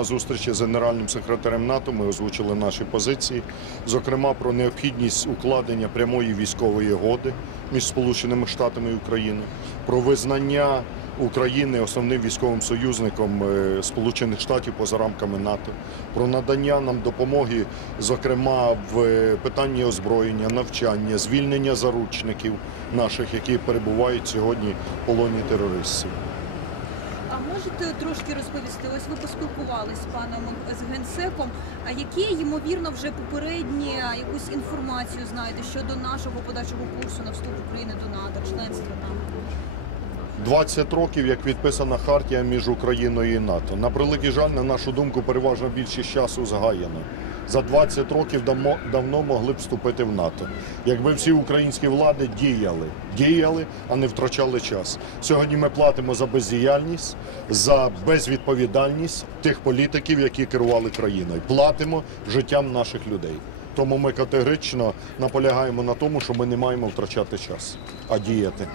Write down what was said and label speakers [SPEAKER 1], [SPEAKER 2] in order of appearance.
[SPEAKER 1] на зустрічі з генеральним секретарем НАТО ми озвучили наші позиції, зокрема про необхідність укладення прямої військової угоди між Сполученими Штатами і Україною, про визнання України основним військовим союзником е, Сполучених Штатів поза рамками НАТО, про надання нам допомоги, зокрема в питанні озброєння, навчання, звільнення заручників наших, які перебувають сьогодні в полоні терористів.
[SPEAKER 2] Можете трошки розповісти? Ось ви поспілкувалися з паном з генсеком. А які ймовірно вже попередні якусь інформацію знаєте щодо нашого подальшого курсу на вступ України до НАТО,
[SPEAKER 1] членства там? 20 років, як підписана хартія між Україною і НАТО. На превеликий жаль, на нашу думку, переважна більшість часу згаяно. За 20 років давно, давно могли б вступити в НАТО. Якби всі українські влади діяли, діяли, а не втрачали час. Сьогодні ми платимо за бездіяльність, за безвідповідальність тих політиків, які керували країною. Платимо життям наших людей. Тому ми категорично наполягаємо на тому, що ми не маємо втрачати час, а діяти.